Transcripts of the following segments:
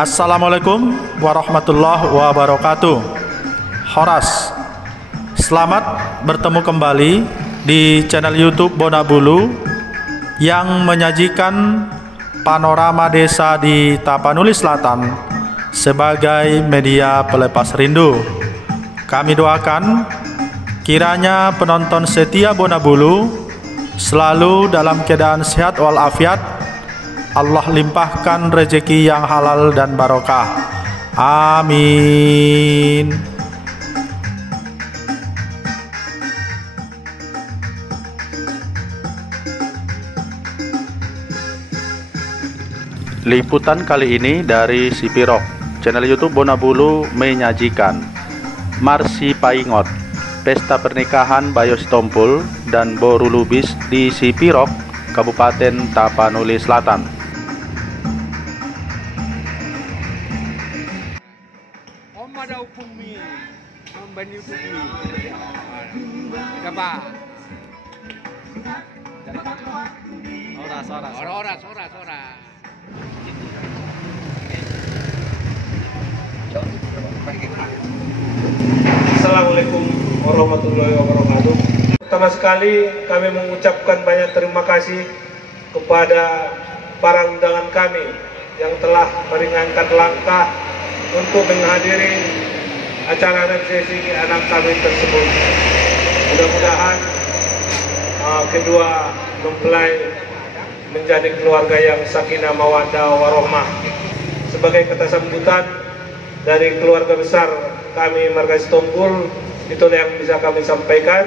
Assalamualaikum warahmatullahi wabarakatuh. Horas, selamat bertemu kembali di channel YouTube Bonabulu yang menyajikan panorama desa di Tapanuli Selatan sebagai media pelepas rindu. Kami doakan kiranya penonton setia Bonabulu selalu dalam keadaan sehat walafiat. Allah limpahkan rezeki yang halal dan barokah. Amin. Liputan kali ini dari Sipirok. Channel YouTube Bonabulu menyajikan Marsi Paingot, pesta pernikahan Bayo Sitompul dan Boru Lubis di Sipirok, Kabupaten Tapanuli Selatan. Assalamualaikum warahmatullahi wabarakatuh. Pertama sekali kami mengucapkan banyak terima kasih kepada para undangan kami yang telah meringankan langkah untuk menghadiri acara resepsi anak kami tersebut. Mudah-mudahan kedua mempelai menjadi keluarga yang sakinah mawaddah warohmah. Sebagai kata sambutan dari keluarga besar kami Marga Sitompul, itu yang bisa kami sampaikan.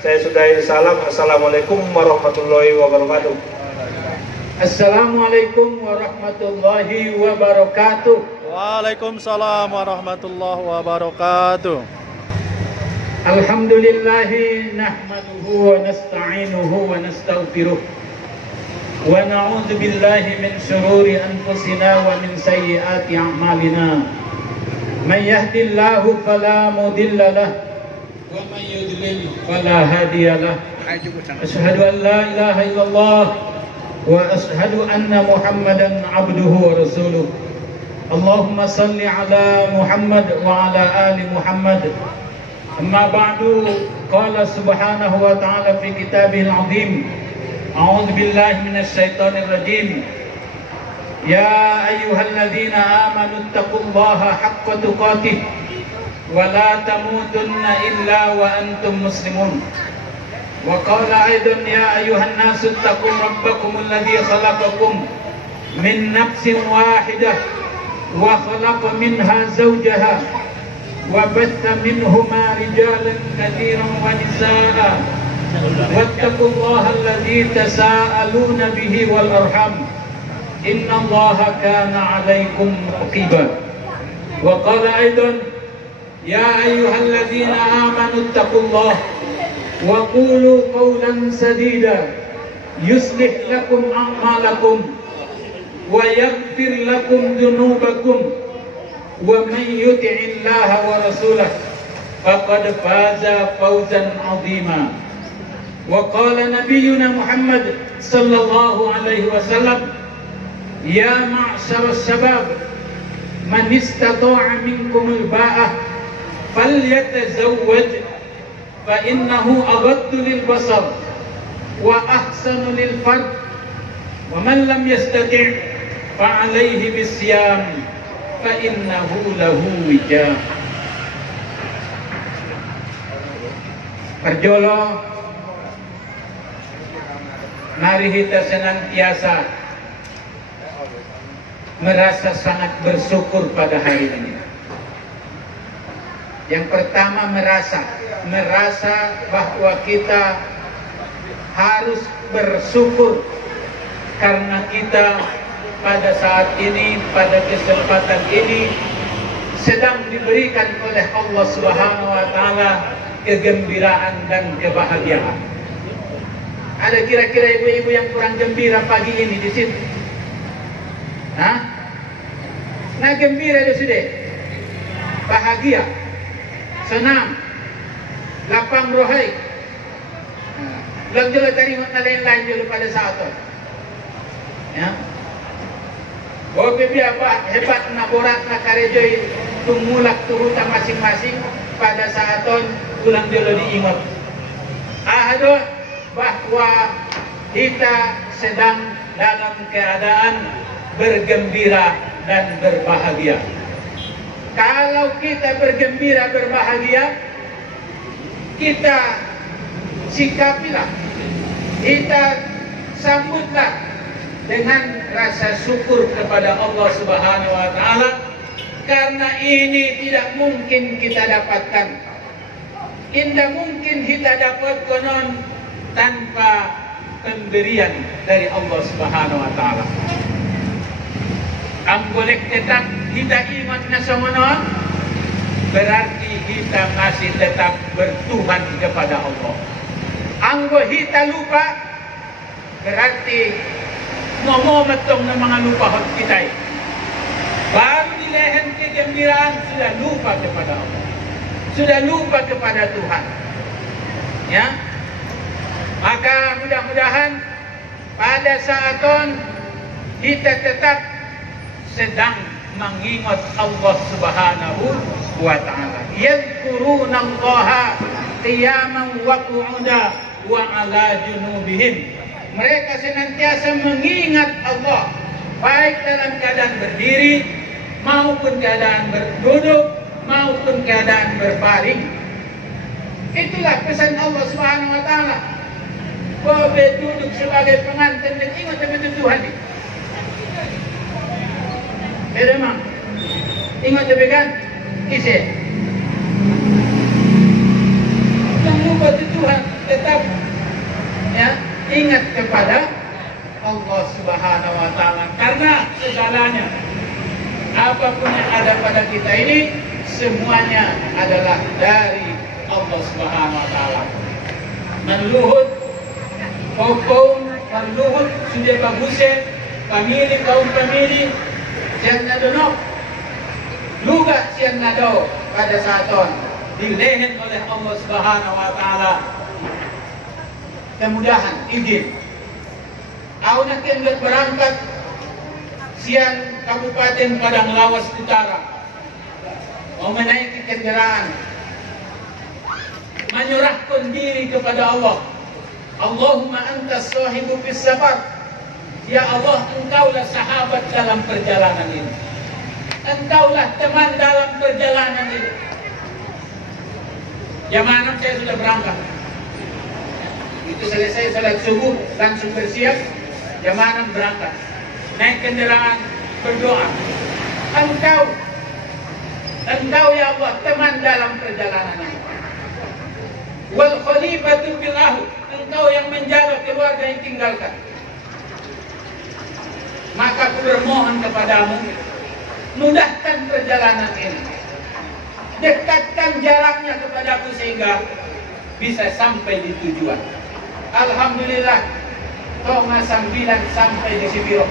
Saya sudahi salam. Assalamualaikum warahmatullahi wabarakatuh. Assalamualaikum warahmatullahi wabarakatuh. Waalaikumsalam warahmatullahi wabarakatuh. Alhamdulillahi nahmaduhu wa nasta'inuhu wa nastaghfiruh wa na'udzu billahi min syururi anfusina wa min sayyiati a'malina. Man yahdihillahu fala mudilla lahu wa man yudlil fala hadiya lahu. Asyhadu an la ilaha illallah wa asyhadu anna Muhammadan abduhu wa rasuluh. Allahumma salli ala Muhammad wa ala ali Muhammad. Amma ba'du, qala subhanahu wa ta'ala fi kitabihil azim. A'udzu billahi minasy syaithanir rajim. Ya ayyuhalladzina amanu taqullaha haqqa tuqatih wa la tamutunna illa wa antum muslimun. Wa qala aidan ya ayyuhan nasu taqu rabbakumul ladzi khalaqakum min nafsin wahidah wa khalaqa minha zawjaha wa batha minhuma rijalan katsiran wa nisaa'a wattaqullaha alladzi tasaaluna bihi wal arham innallaha kana 'alaikum raqiba. Wa qala aidan ya ayyuhalladzina amanu taqullaha wa qulu qawlan sadida yuslih lakum a'malakum wa yaghfir lakum dhunubakum wa man yuti'illaha wa rasulahu faqad faza fawzan 'azima. Wa qala nabiyyuna Muhammad sallallahu alaihi wasallam ya ma'syaras syabab man istata'a minkumul ba'ah falyatazawwaj fa innahu aghaddu lil basar wa ahsanu lil farj wa man lam yastati' fa alayhi bisyam fa innahu lahu wija. Perjolo mari kita senantiasa merasa sangat bersyukur pada hari ini. Yang pertama merasa bahwa kita harus bersyukur karena kita pada saat ini, pada kesempatan ini sedang diberikan oleh Allah Subhanahu wa taala kegembiraan dan kebahagiaan. Ada kira-kira ibu-ibu yang kurang gembira pagi ini di sini? Hah? Nah gembira itu sudah, bahagia, senang, lapang rohai. Belum jelas tadi lain-lain dulu pada saat itu. Ya. Bobe biapa hebat na borak na karejoy tumulak turuta masing-masing pada saaton ulang dilo diingat. Ahado bahwa kita sedang dalam keadaan bergembira dan berbahagia. Kalau kita bergembira berbahagia, kita sikapilah, kita sambutlah dengan rasa syukur kepada Allah Subhanahu wa taala, karena ini tidak mungkin kita dapatkan. Tidak mungkin kita dapat konon tanpa pemberian dari Allah Subhanahu wa taala. Ang boleh tetap kita iman na songonon, berarti kita masih tetap bertuhan kepada Allah. Ang kita lupa, berarti momometong ng mga lupahot kita. Baru dilehen kegembiraan, sudah lupa kepada Allah, sudah lupa kepada Tuhan. Ya, maka mudah-mudahan pada saaton kita tetap sedang mengingat Allah Subhanahu wa taala. Yadhkurunallaha qiyaman wa qu'udan wa 'ala junubihim. Mereka senantiasa mengingat Allah, baik dalam keadaan berdiri maupun keadaan berduduk maupun keadaan berbaring. Itulah pesan Allah Subhanahu wa taala. Bobe duduk sebagai pengantin dan ingat betul Tuhan. Memang ingat kan? Kisah. Jangan lupa Tuhan, tetap ya ingat kepada Allah Subhanahu wa taala, karena segalanya apapun yang ada pada kita ini semuanya adalah dari Allah Subhanahu wa taala. Menluhut kaum menluhut sudah bagusnya pamili kaum pamili siang nadonok luga siang nado pada saaton dilehen oleh Allah Subhanahu wa taala kemudahan izin. Aku nak berangkat siang Kabupaten Padang Lawas Utara, mau menaiki kendaraan, menyerahkan diri kepada Allah. Allahumma antas sahibu fis safar. Ya Allah, engkaulah sahabat dalam perjalanan ini. Engkaulah teman dalam perjalanan ini. Jam 6 saya sudah berangkat. Itu selesai salat subuh, langsung bersiap. Jam 6 berangkat. Naik kendaraan, berdoa. Engkau ya Allah, teman dalam perjalanan ini. Wal khalifatu bil ahli. Engkau yang menjaga keluarga yang tinggalkan. Maka aku bermohon kepadamu, mudahkan perjalanan ini, dekatkan jaraknya kepadaku sehingga bisa sampai di tujuan. Alhamdulillah, Tongga 9 sampai di Sipirok.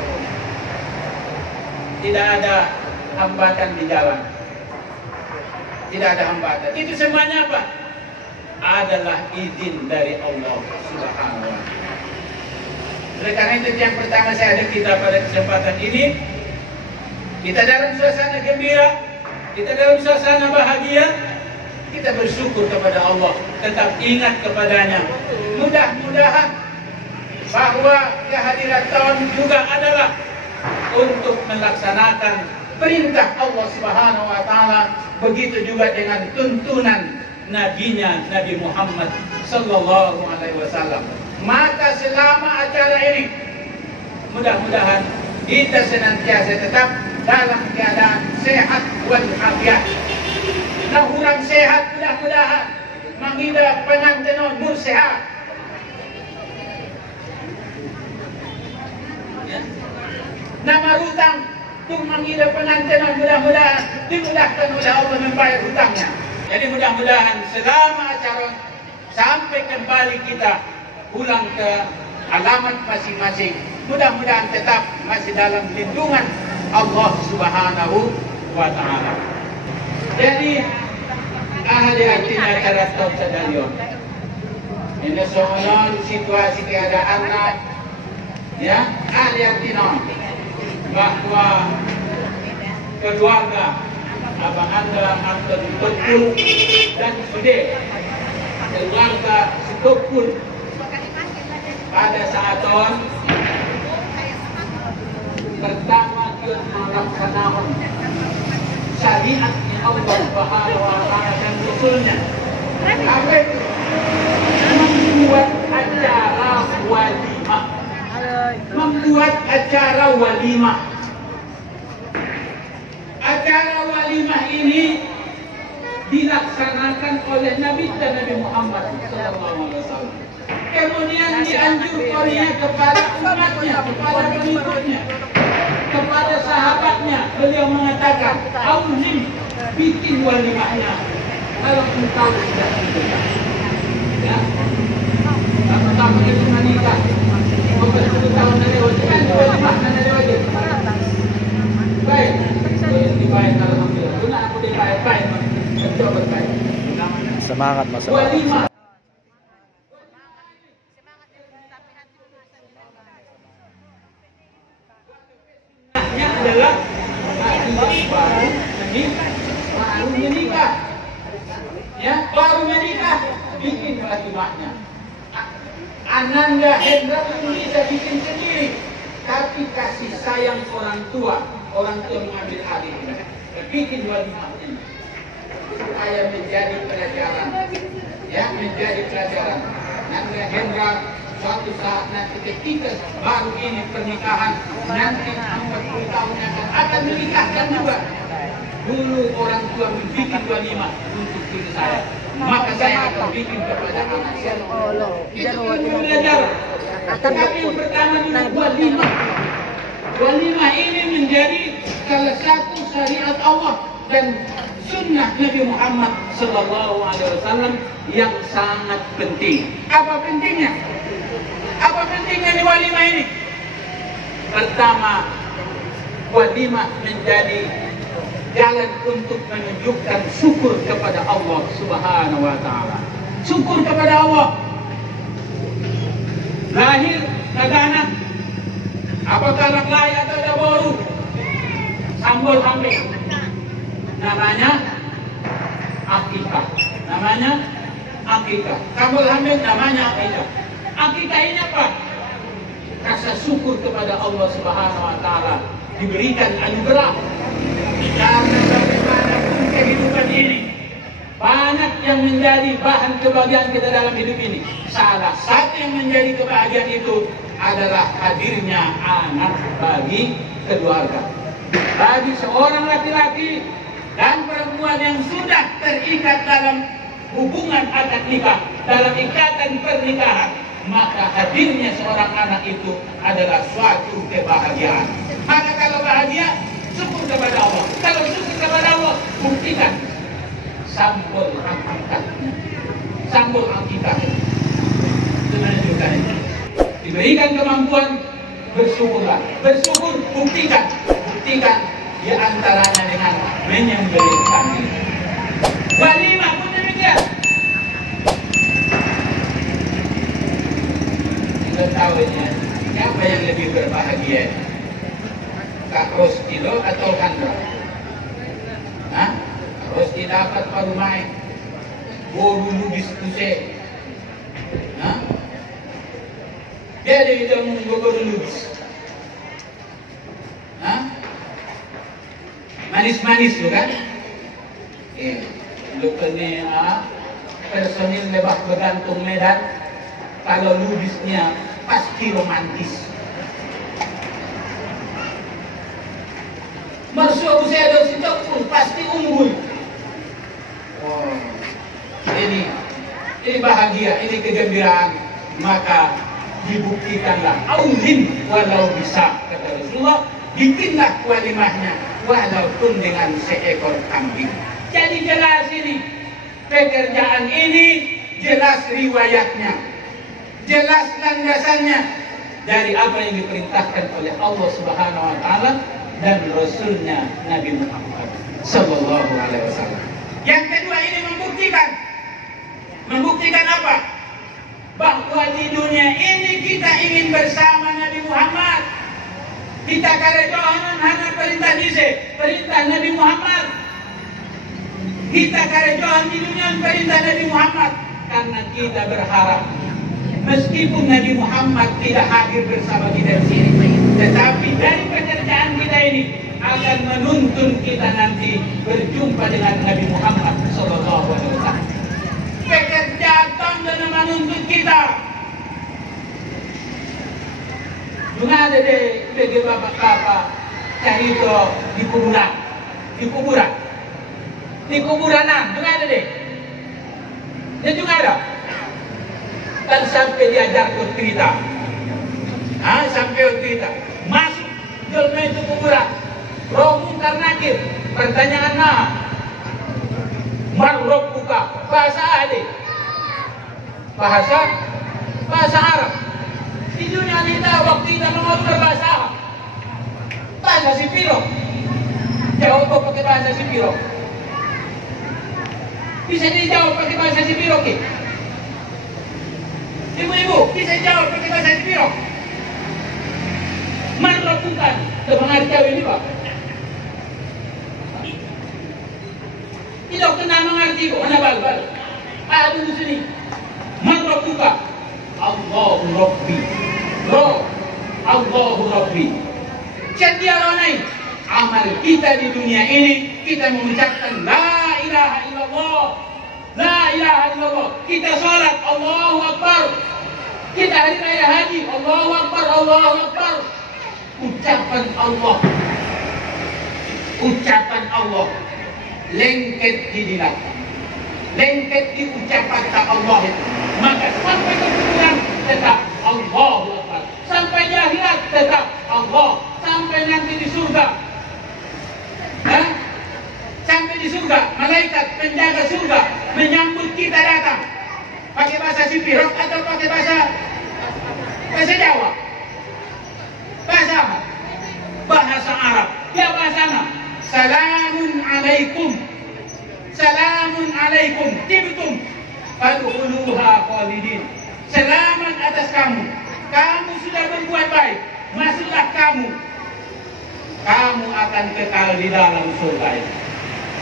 Tidak ada hambatan di jalan. Tidak ada hambatan. Itu semuanya apa? Adalah izin dari Allah Subhanahu wa taala. Oleh karena itu yang pertama saya ada kita pada kesempatan ini, kita dalam suasana gembira, kita dalam suasana bahagia, kita bersyukur kepada Allah, tetap ingat kepadanya. Mudah-mudahan bahwa kehadiran tahun juga adalah untuk melaksanakan perintah Allah Subhanahu wa taala, begitu juga dengan tuntunan nabinya Nabi Muhammad sallallahu alaihi wasallam. Maka selama acara ini mudah-mudahan kita senantiasa tetap dalam keadaan sehat walafiat. Nah, orang sehat mudah-mudahan mengida pengantin nur sehat. Ya. Nama hutang untuk mengida pengantin mudah-mudahan dimudahkan oleh Allah membayar hutangnya. Jadi mudah-mudahan selama acara sampai kembali kita pulang ke alamat masing-masing, mudah-mudahan tetap masih dalam lindungan Allah Subhanahu wa taala. Jadi ahli artinya acara top sadalion. Ini soal situasi keadaan ya ahli artinya bahwa keluarga Abang Andra Anton Topul dan Sude, keluarga Topul pada saat pertama dia melaksanakan syariat Allah Subhanahu wa Ta'ala dan Rasulnya. Apa itu? Membuat acara walimah. Membuat acara walimah. Acara walimah ini dilaksanakan oleh Nabi dan Nabi Muhammad SAW. Kemudian dianjurkannya kepada umatnya, kepada pengikutnya, kepada sahabatnya. Beliau mengatakan, "Auzim, bikin walimahnya kalau engkau tidak menikah." Ya, pertama itu menikah. Beberapa tahun dari wajib kan walimah dari wajib. Baik, dibayar alhamdulillah. Guna aku dibayar, coba baik. Semangat Mas. Walimah. Adalah baru menikah, ya baru menikah bikin walimahnya. Ananda Hendra pun bisa bikin sendiri, tapi kasih sayang orang tua mengambil alih, bikin walimahnya supaya menjadi pelajaran, ya menjadi pelajaran. Ananda Hendra suatu saat nanti ketika baru ini pernikahan, nanti 40 tahun akan menikahkan juga. Dulu orang tua membuat walimah untuk diri saya, maka saya akan bikin kepada anak saya. Itu belajar. Tapi yang pertama dulu walimah. Walimah ini menjadi salah satu syariat Allah dan sunnah Nabi Muhammad SAW yang sangat penting. Apa pentingnya? Apa pentingnya di walimah ini? Pertama, walimah menjadi jalan untuk menunjukkan syukur kepada Allah Subhanahu wa Ta'ala. Syukur kepada Allah. Lahir ada anak, apakah anak lahir atau ada baru, sambul hamil, namanya akikah. Namanya akikah. Sambul hamil namanya akikah. Akikah ini apa? Rasa syukur kepada Allah Subhanahu wa Ta'ala, diberikan anugerah. Karena bagaimanapun kehidupan ini, banyak yang menjadi bahan kebahagiaan kita dalam hidup ini. Salah satu yang menjadi kebahagiaan itu adalah hadirnya anak bagi keluarga. Bagi seorang laki-laki dan perempuan yang sudah terikat dalam hubungan akad nikah, dalam ikatan pernikahan, maka hadirnya seorang anak itu adalah suatu kebahagiaan. Maka kalau bahagia, syukur kepada Allah. Kalau syukur kepada Allah, buktikan sambul akikahnya. Sambul akikahnya. Itu menunjukkan itu. Diberikan kemampuan, bersyukurlah. Bersyukur, buktikan. Buktikan di antaranya dengan menyembelih kambing. Walimah pun demikian. Kita tahu ya, siapa yang lebih berbahagia? Kak Rostilo atau Handra? Hah? Rosti dapat parumai, boru diskusi. Hah? Dia jadi boru lubis. Hah? Manis-manis tuh kan? Lupa nih, personil lebah bergantung Medan. Kalau lubisnya pasti romantis. Mersuah Busedo itu pun pasti unggul. Oh, ini bahagia, ini kegembiraan. Maka dibuktikanlah. Auzim walau bisa, kata Rasulullah. Bikinlah walimahnya walaupun dengan seekor kambing. Jadi jelas ini pekerjaan ini, jelas riwayatnya, jelas landasannya dari apa yang diperintahkan oleh Allah Subhanahu wa Ta'ala dan Rasulnya Nabi Muhammad Sallallahu Alaihi Wasallam. Yang kedua ini membuktikan apa? Bahwa di dunia ini kita ingin bersama Nabi Muhammad. Kita karejohanan hanya perintah dise, perintah Nabi Muhammad. Kita karejohan di dunia perintah Nabi Muhammad. Karena kita berharap meskipun Nabi Muhammad tidak hadir bersama kita di sini, tetapi dari pekerjaan kita ini akan menuntun kita nanti berjumpa dengan Nabi Muhammad Sallallahu Alaihi Wasallam. Pekerjaan dan menuntut kita. Juga ada deh bagi bapak-bapak cari itu di kuburan, di kuburanan juga ada deh. Dan juga ada. Dan sampai diajar cerita, sampai cerita masuk dalam itu kuburan. Roh mungkar nakir, pertanyaan marrob buka, bahasa ade, bahasa Arab. Di dunia kita waktu kita mau berbahasa Arab, bahasa Sipiro, jawab pakai bahasa Sipiro. Bisa dijawab pakai bahasa Sipiro, ke? Ibu-ibu, bisa jawab pakai bahasa Sipiro. Marrob bukan, sebenarnya ini pak. Tidak kenal mengerti kok, anak bal-bal. Aduh sini. Man Rabbuka? Allahu Rabbi. Allahu Rabbi. Jadi lain amal kita di dunia ini, kita mengucapkan La ilaha illallah. La ilaha illallah. Kita salat, Allahu Akbar. Kita hari raya haji, Allahu Akbar, Allahu Akbar. Ucapan Allah. Ucapan Allah. Lengket di dilat, lengket di ucapan Allah itu. Maka sampai ke kuburan tetap Allahu Akbar, sampai di akhirat tetap Allah, sampai nanti di surga, sampai di surga malaikat penjaga surga menyambut kita datang pakai bahasa Sipirok atau pakai bahasa Jawa, bahasa Arab, ya bahasa Arab. Salamun alaikum, salamun alaikum, tibtum fadkhuluha khalidin. Selamat atas kamu, kamu sudah berbuat baik, masuklah kamu akan kekal di dalam surga ini.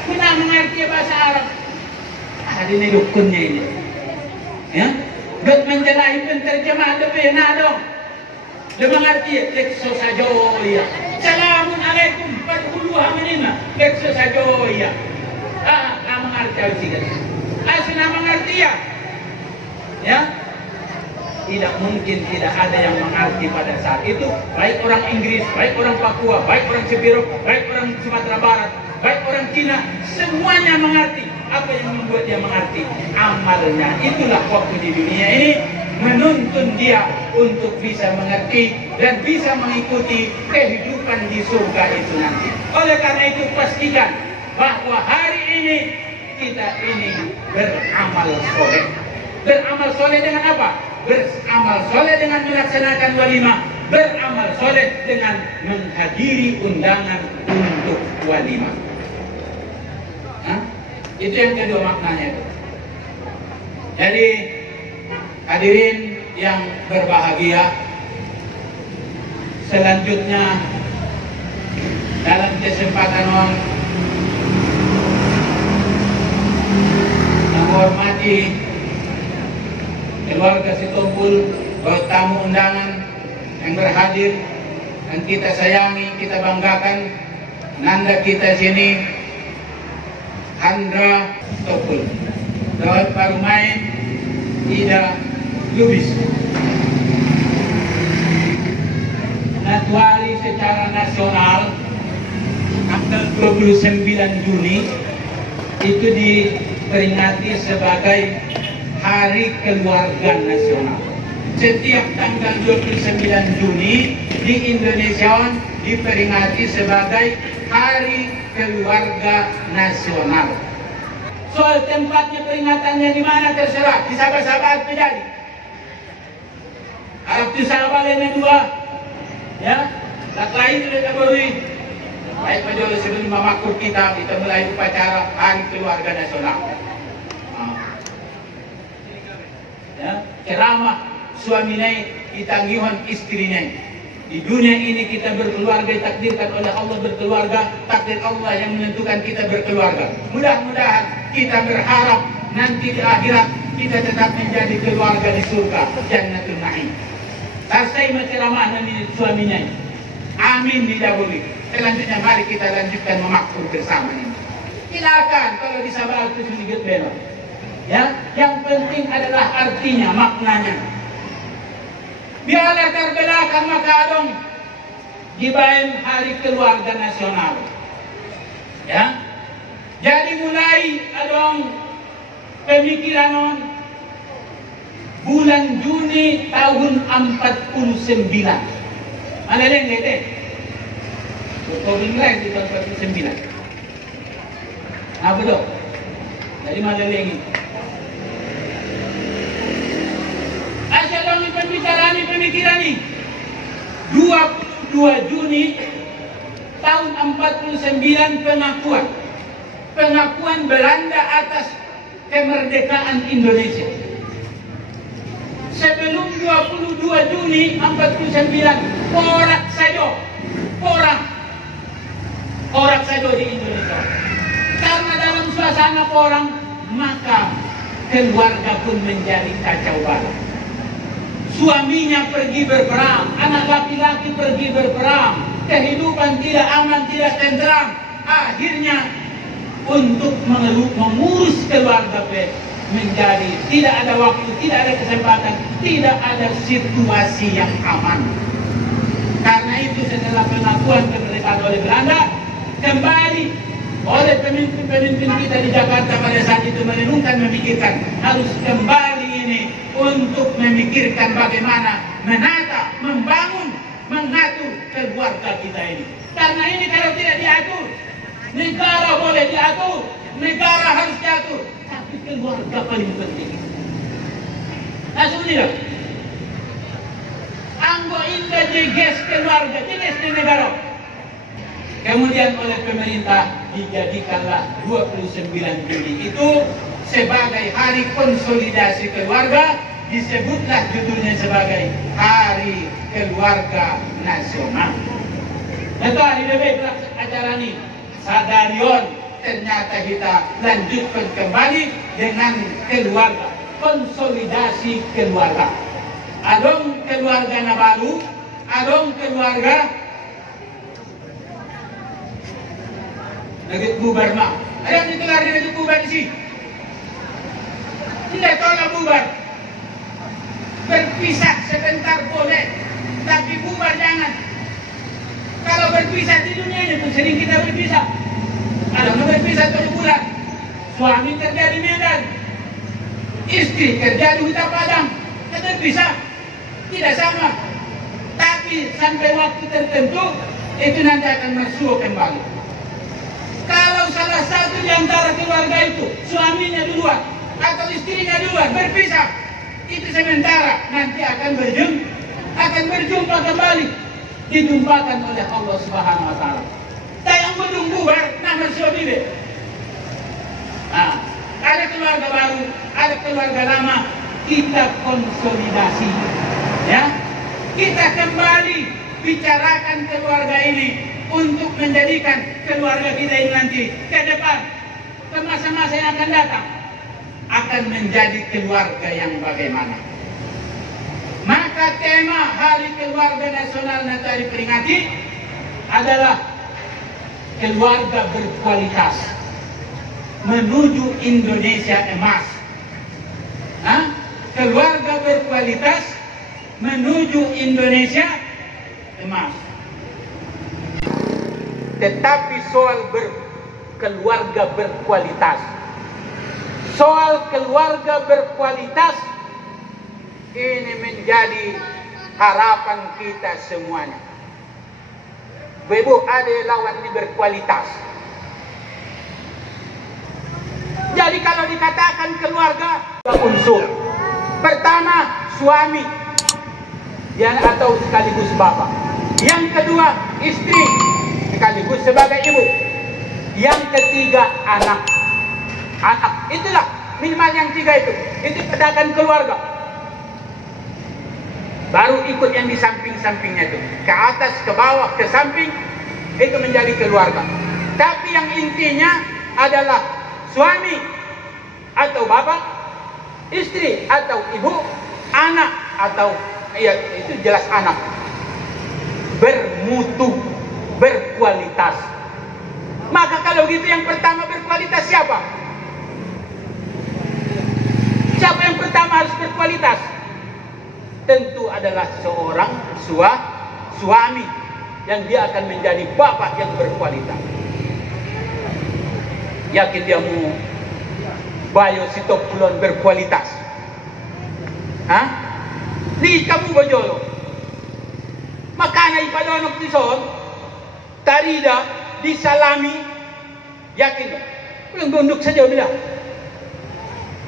Kita mengerti bahasa Arab, ini dukunnya ini, ya. Dok menjelahi penterjemah lebih dong. Dia mengerti tekso sajoya. Salamun alaikum fadkhuluha menina. Tekso sajoya. Nggak mengerti juga. Asina mengerti ya. Ya. Tidak mungkin tidak ada yang mengerti pada saat itu. Baik orang Inggris, baik orang Papua, baik orang Sibirok, baik orang Sumatera Barat, baik orang Cina, semuanya mengerti. Apa yang membuat dia mengerti? Amalnya. Itulah waktu di dunia ini menuntun dia untuk bisa mengerti dan bisa mengikuti kehidupan di surga itu nanti. Oleh karena itu pastikan bahwa hari ini kita ini beramal soleh. Beramal soleh dengan apa? Beramal soleh dengan melaksanakan walimah. Beramal soleh dengan menghadiri undangan untuk walimah. Itu yang kedua maknanya itu. Jadi hadirin yang berbahagia, selanjutnya dalam kesempatan menghormati keluarga Sitompul, tamu undangan yang berhadir dan kita sayangi, kita banggakan, nanda kita sini Handra Sitompul, Dawat Parumain Ida Lubis. Natwali secara nasional tanggal 29 Juni itu diperingati sebagai Hari Keluarga Nasional. Setiap tanggal 29 Juni di Indonesia diperingati sebagai Hari Keluarga Nasional. Soal tempatnya peringatannya di mana terserah, di Sabah menjadi. Arab itu Sabah yang dua, ya. Tak lain sudah terburui. Baik menjadi sebelum memakur kita mulai upacara Hari Keluarga Nasional. Ya, ceramah suaminya ditanggihan istrinya. Di dunia ini kita berkeluarga, ditakdirkan oleh Allah berkeluarga, takdir Allah yang menentukan kita berkeluarga. Mudah-mudahan kita berharap nanti di akhirat kita tetap menjadi keluarga di surga, Jannatul Na'im. Selesai ceramah ini suaminya. Amin didahului. Selanjutnya mari kita lanjutkan memakmur bersama ini. Silakan kalau bisa bantu sedikit belok. Ya, yang penting adalah artinya, maknanya. Biarlah terbelakang maka dong gibain hari keluarga nasional. Ya. Jadi mulai adong pemikiran on bulan Juni tahun 49. Malaleng deh. Oktober di tahun 49. Apa dong? Jadi malaleng ini. Pembicaraan pemikiran ini 22 Juni tahun 49 pengakuan Belanda atas kemerdekaan Indonesia. Sebelum 22 Juni 49 porak saja di Indonesia. Karena dalam suasana porang maka keluarga pun menjadi kacau balau. Suaminya pergi berperang, anak laki-laki pergi berperang, kehidupan tidak aman, tidak tentram. Akhirnya untuk mengurus keluarga menjadi tidak ada waktu, tidak ada kesempatan, tidak ada situasi yang aman. Karena itu setelah pengakuan kemerdekaan oleh Belanda, kembali oleh pemimpin-pemimpin kita di Jakarta pada saat itu merenungkan, memikirkan harus kembali ini untuk memikirkan bagaimana menata, membangun, mengatur keluarga kita ini. Karena ini kalau tidak diatur, negara boleh diatur, negara harus diatur, tapi keluarga paling penting. Langsung tidak. Anggo indah jeges keluarga, jeges di negara. Kemudian oleh pemerintah dijadikanlah 29 Juni itu sebagai hari konsolidasi keluarga, disebutlah judulnya sebagai Hari Keluarga Nasional. Itu hari lebih acara ini sadarion ternyata kita lanjutkan kembali dengan keluarga, konsolidasi keluarga. Adong keluarga baru, adong keluarga nagit bubar mak. Ayam itu lari nagit bubar di sini. Tidak tolak bubar. Berpisah sebentar boleh, tapi bubar jangan. Kalau berpisah di dunia ini pun sering kita berpisah. Kalau mau berpisah 7 bulan, suami kerja di Medan, istri kerja di Huta Padang, kita berpisah. Tidak sama. Tapi sampai waktu tertentu itu nanti akan masuk kembali. Kalau salah satu di antara keluarga itu suaminya duluan atau istrinya duluan berpisah, itu sementara, nanti akan berjumpa kembali, dijumpakan oleh Allah Subhanahu Wa Taala. Tayang gedung bubar, nama suami. Nah, ada keluarga baru, ada keluarga lama, kita konsolidasi, ya, kita kembali bicarakan keluarga ini untuk menjadikan keluarga kita ini nanti ke depan, ke masa-masa yang akan datang, akan menjadi keluarga yang bagaimana. Maka tema Hari Keluarga Nasional yang tadi diperingati adalah keluarga berkualitas menuju Indonesia emas. Keluarga berkualitas menuju Indonesia emas. Tetapi soal keluarga berkualitas, soal keluarga berkualitas ini menjadi harapan kita semuanya. Ibu, ada lawan ini berkualitas. Jadi kalau dikatakan keluarga, unsur pertama suami yang atau sekaligus bapak, yang kedua istri sekaligus sebagai ibu, yang ketiga anak. Itulah minimal yang 3 itu katakan keluarga. baru ikut yang di samping-sampingnya itu, ke atas, ke bawah, ke samping, itu menjadi keluarga. Tapi yang intinya adalah suami atau bapak, istri atau ibu, anak atau ya itu jelas anak, bermutu, berkualitas. Maka kalau gitu yang pertama berkualitas siapa? Siapa yang pertama harus berkualitas? Tentu adalah seorang suami yang dia akan menjadi bapak yang berkualitas. Yakin dia mau bayo sitopulon berkualitas? Hah? Di kamu bojolo. Makanya ipadonok tison tarida disalami, yakin belum tunduk saja bilang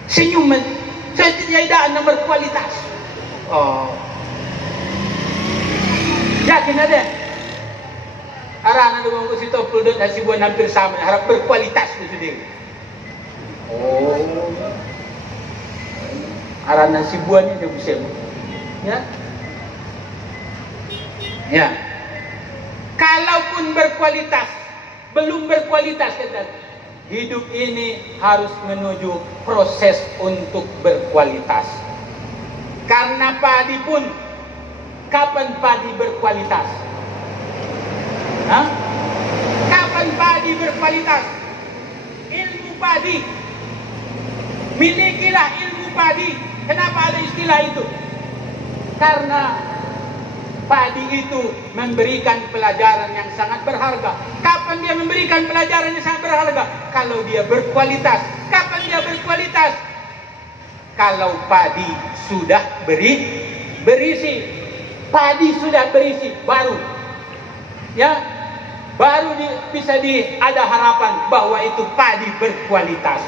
senyum setiadaan yang berkualitas. Oh, yakin ada arana doang ko sito produk nasi buah hampir sama, harap berkualitas itu sendiri. Oh, arana nasi buahnya dia bisa, ya. Ya, kalaupun berkualitas, belum berkualitas kita, hidup ini harus menuju proses untuk berkualitas. Karena padi pun, kapan padi berkualitas? Hah? Kapan padi berkualitas? Ilmu padi. Milikilah ilmu padi. Kenapa ada istilah itu? Karena padi itu memberikan pelajaran yang sangat berharga. Kapan dia memberikan pelajaran yang sangat berharga? Kalau dia berkualitas. Kapan dia berkualitas? Kalau padi sudah berisi. Padi sudah berisi, baru bisa ada harapan bahwa itu padi berkualitas.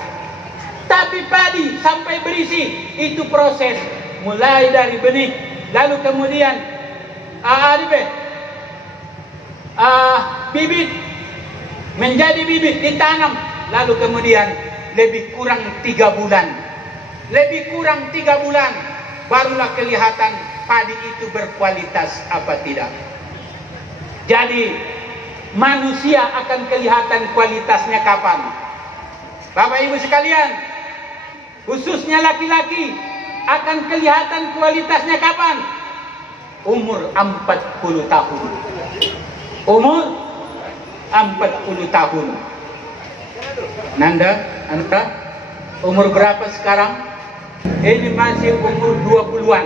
Tapi padi sampai berisi itu proses, mulai dari benih, lalu kemudian bibit, menjadi bibit, ditanam, lalu kemudian lebih kurang 3 bulan barulah kelihatan padi itu berkualitas apa tidak. Jadi manusia akan kelihatan kualitasnya kapan? Bapak Ibu sekalian, khususnya laki-laki, akan kelihatan kualitasnya kapan? Umur 40 tahun. Umur 40 tahun. Anda umur berapa sekarang? Ini masih umur 20-an.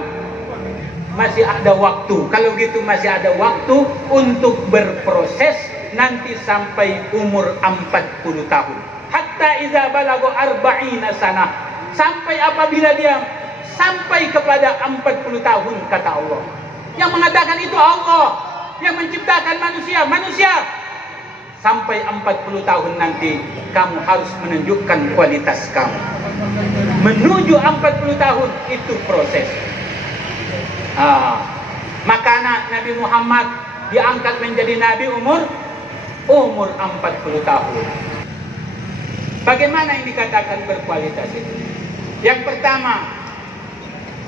Masih ada waktu. Kalau gitu masih ada waktu untuk berproses nanti sampai umur 40 tahun. Hatta iza balago arba'ina sana. Sampai apabila dia sampai kepada 40 tahun, kata Allah. Yang mengatakan itu Allah, yang menciptakan manusia. Sampai 40 tahun nanti kamu harus menunjukkan kualitas kamu. Menuju 40 tahun itu proses. Makanya Nabi Muhammad diangkat menjadi Nabi umur 40 tahun. Bagaimana yang dikatakan berkualitas itu? Yang pertama,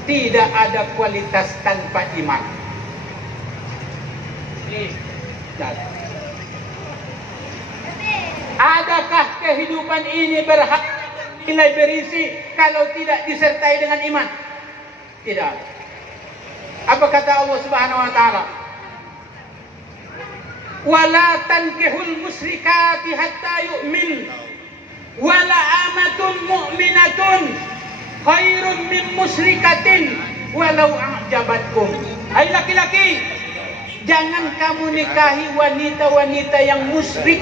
tidak ada kualitas tanpa iman. Adakah kehidupan ini berharga, nilai berisi kalau tidak disertai dengan iman? Tidak. Apa kata Allah Subhanahu wa taala? Wala tankihul musyrikati hatta yu'min wala amatun mu'minatun khairun min musyrikatin walau a'jabatkum. Hai laki-laki, jangan kamu nikahi wanita-wanita yang musyrik.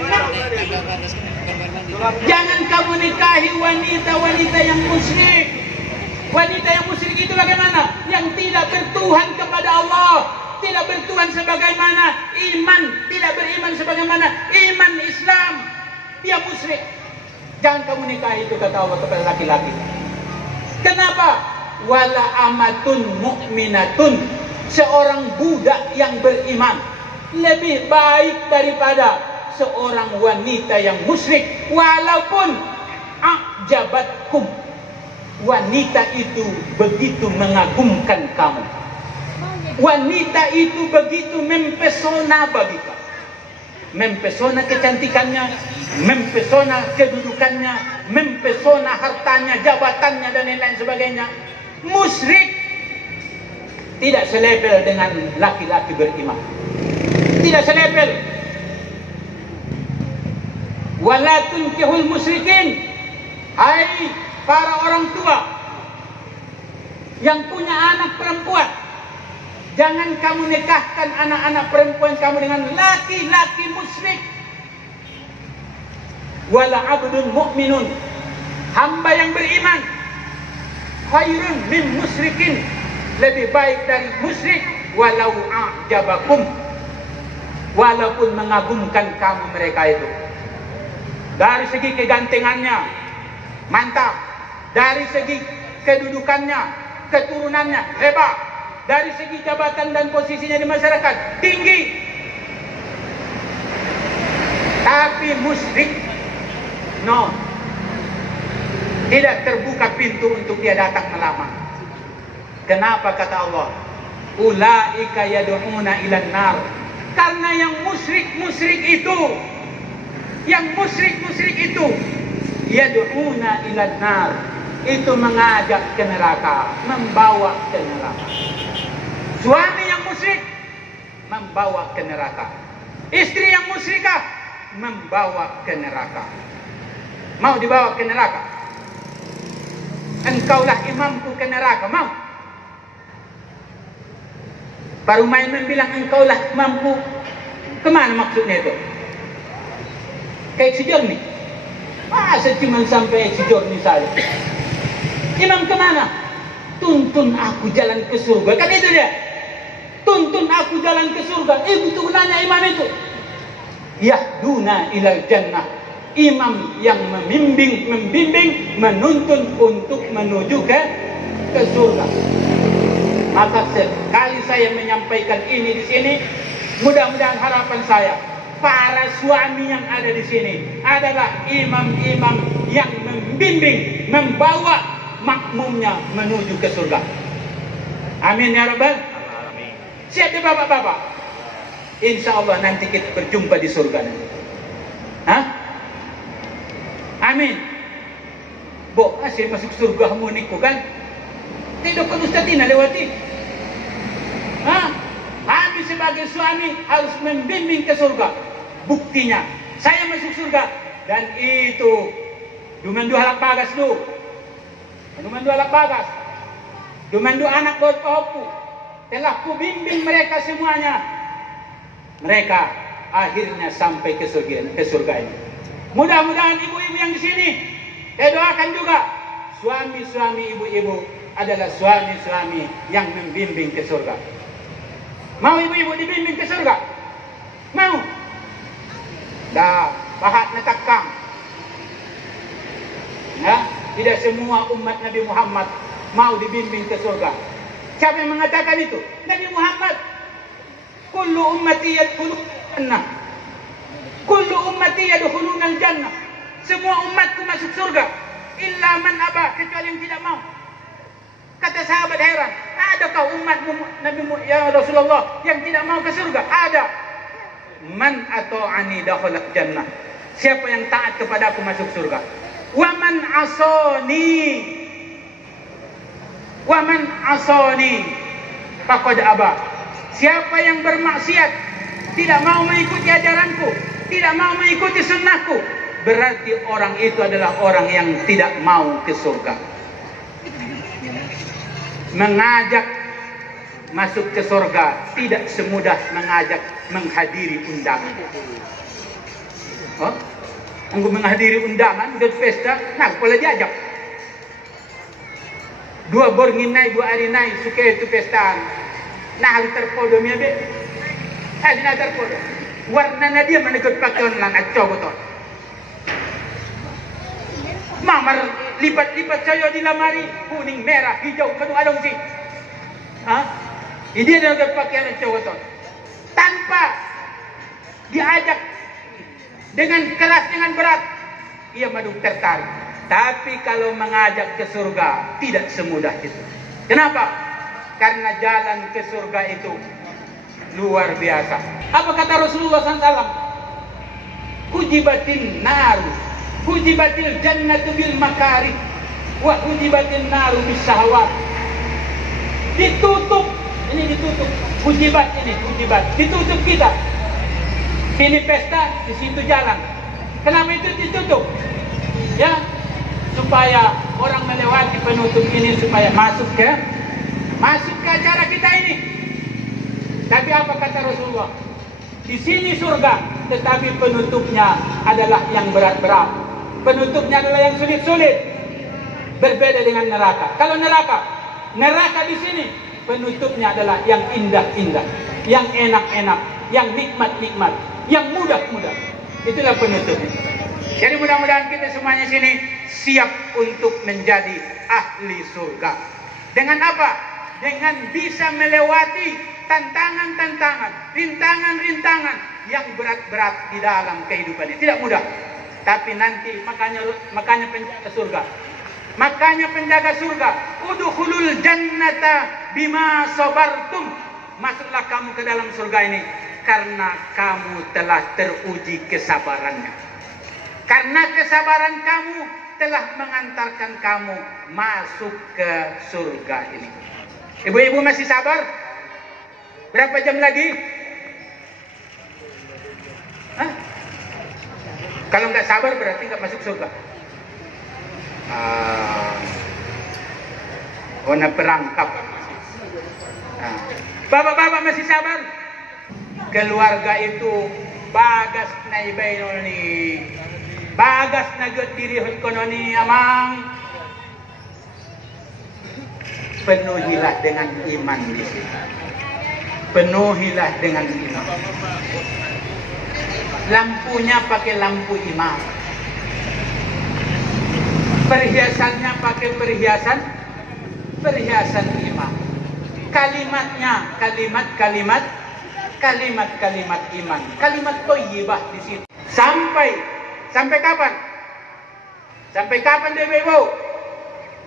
Jangan kamu nikahi wanita-wanita yang musyrik. Wanita yang musyrik itu bagaimana? Yang tidak bertuhan kepada Allah, tidak bertuhan sebagaimana iman, tidak beriman sebagaimana iman Islam. Dia musyrik. Jangan kamu nikahi itu, kata Allah kepada laki-laki. Kenapa? Wala amatun mu'minatun, seorang budak yang beriman lebih baik daripada seorang wanita yang musyrik, walaupun a'jabatkum, wanita itu begitu mengagumkan kamu. Wanita itu begitu mempesona bagi kau. Mempesona kecantikannya, mempesona kedudukannya, mempesona hartanya, jabatannya, dan lain-lain sebagainya. Musyrik tidak selevel dengan laki-laki beriman. Tidak selevel. Wala tunkihul musyrikin. Hai para orang tua yang punya anak perempuan, jangan kamu nikahkan anak-anak perempuan kamu dengan laki-laki musyrik. Wala abdun mu'minun, hamba yang beriman, khairun min musyrikin, lebih baik dari musyrik, walau a'jabakum, walaupun mengagumkan kamu mereka itu. Dari segi kegantengannya mantap, dari segi kedudukannya, keturunannya hebat, dari segi jabatan dan posisinya di masyarakat tinggi. Tapi musyrik, no, tidak terbuka pintu untuk dia datang melamar. Kenapa kata Allah? Ulaika yad'una ilan nar. Karena yang musyrik itu, yang musyrik itu yad'una ilan nar, itu mengajak ke neraka, membawa ke neraka. Suami yang musyrik membawa ke neraka. Istri yang musyrikah membawa ke neraka. Mau dibawa ke neraka? Engkaulah imamku ke neraka, mau? Baru main bilang engkaulah mampu. Kemana maksudnya itu? Kayak si Jorni. Masa cuma sampai si Jorni saja? Imam kemana? Tuntun aku jalan ke surga. Kan itu dia. Tuntun aku jalan ke surga. Itu gunanya imam itu. Yahduna ilal jannah. Imam yang membimbing, menuntun untuk menuju ke surga. Maka sekali saya menyampaikan ini di sini, mudah-mudahan harapan saya, para suami yang ada di sini adalah imam-imam yang membimbing, membawa makmumnya menuju ke surga. Amin ya Rabbal alamin. Siap ya bapak-bapak? Insya Allah nanti kita berjumpa di surga nanti. Hah? Amin. Bo, asyik masuk surga muniku kan? Tidak ke Ustadina lewati. Kami sebagai suami harus membimbing ke surga. Buktinya, saya masuk surga. Dan itu, dumandu halak bagas lu. Dumandu halak bagas. Dumandu anak bertopu. Telah ku bimbing mereka semuanya. Mereka akhirnya sampai ke surga ini. Mudah-mudahan ibu-ibu yang di sini, saya doakan juga suami-suami ibu-ibu adalah suami-suami yang membimbing ke surga. Mau ibu-ibu dibimbing ke surga? Mau? Dah, pahat natakang. Ya, tidak semua umat Nabi Muhammad mau dibimbing ke surga. Siapa yang mengatakan itu? Nabi Muhammad. Kullu ummati yadkhulun jannah. Kullu ummati yadkhulun jannah. Semua umatku masuk surga. Illa man aba, kecuali yang tidak mau. Kata sahabat heran, adakah umatmu Nabi ya Rasulullah yang tidak mau ke surga? Ada. Man ata'ani dakhala jannah. Siapa yang taat kepadaku masuk surga. Wa man asani faqad aba. Siapa yang bermaksiat, tidak mau mengikuti ajaranku, tidak mau mengikuti sunnahku, berarti orang itu adalah orang yang tidak mau ke surga. Mengajak masuk ke surga tidak semudah mengajak menghadiri undangan. Oh, anggo menghadiri undangan udah pesta, nah boleh diajak. Dua bornginai, dua arinai suka itu pestaan. Nah harus terpodo miabe. Nah terpodo. Warna dia menekut pakaian lang at cogoton. Mamar lipat-lipat sayo di lamari, kuning, merah, hijau, kanu along sih. Ini dia dengan pakaian cogoton. Tanpa diajak dengan keras, dengan berat, ia madu tertarik. Tapi kalau mengajak ke surga tidak semudah itu. Kenapa? Karena jalan ke surga itu luar biasa. Apa kata Rasulullah SAW? Hujibatin naru, hujibatil jannatu bil makarih, wa hujibatin naru bis syahwat. Ditutup, ini ditutup. Hujibat ini, hujibat. Ditutup kita. Sini pesta, di situ jalan. Kenapa itu ditutup? Ya, supaya orang melewati penutup ini supaya masuk ke acara kita ini. Tapi apa kata Rasulullah? Di sini surga, tetapi penutupnya adalah yang berat-berat. Penutupnya adalah yang sulit-sulit. Berbeda dengan neraka. Kalau neraka di sini penutupnya adalah yang indah-indah, yang enak-enak, yang nikmat-nikmat, yang mudah-mudah. Itulah penutupnya. Jadi mudah-mudahan kita semuanya sini siap untuk menjadi ahli surga. Dengan apa? Dengan bisa melewati tantangan-tantangan, rintangan-rintangan yang berat-berat di dalam kehidupan ini. Tidak mudah. Tapi nanti makanya penjaga surga. Makanya penjaga surga, udkhulul jannata bima sabartum. Masuklah kamu ke dalam surga ini karena kamu telah teruji kesabarannya. Karena kesabaran kamu telah mengantarkan kamu masuk ke surga ini. Ibu-ibu masih sabar? Berapa jam lagi? Hah? Kalau nggak sabar berarti nggak masuk surga. Ona perangkap. Bapak-bapak masih sabar? Keluarga itu bagas na ibaynoni, bagas na diri kononi amang. Penuhilah dengan iman di sini. Penuhilah dengan iman. Lampunya pakai lampu iman. Perhiasannya pakai perhiasan iman. Kalimatnya kalimat iman. Kalimat thayyibah di situ. Sampai kapan? Sampai kapan Ibu?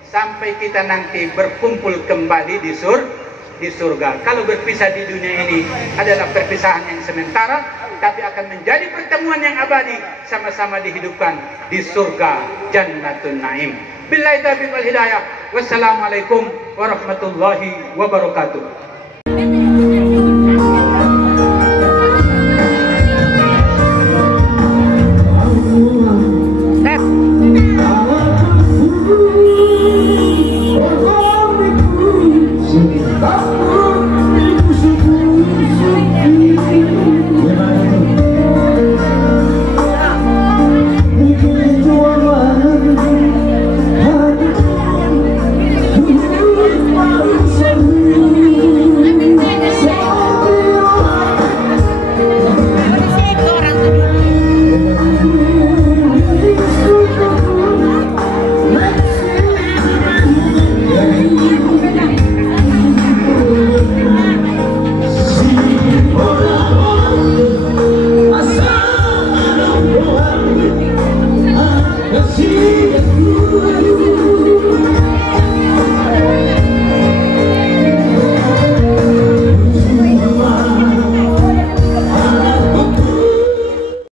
Sampai kita nanti berkumpul kembali di surga. Kalau berpisah di dunia ini adalah perpisahan yang sementara, tapi akan menjadi pertemuan yang abadi, sama-sama dihidupkan di surga Jannatun Naim. Billahi taufiq wal hidayah. Wassalamualaikum warahmatullahi wabarakatuh.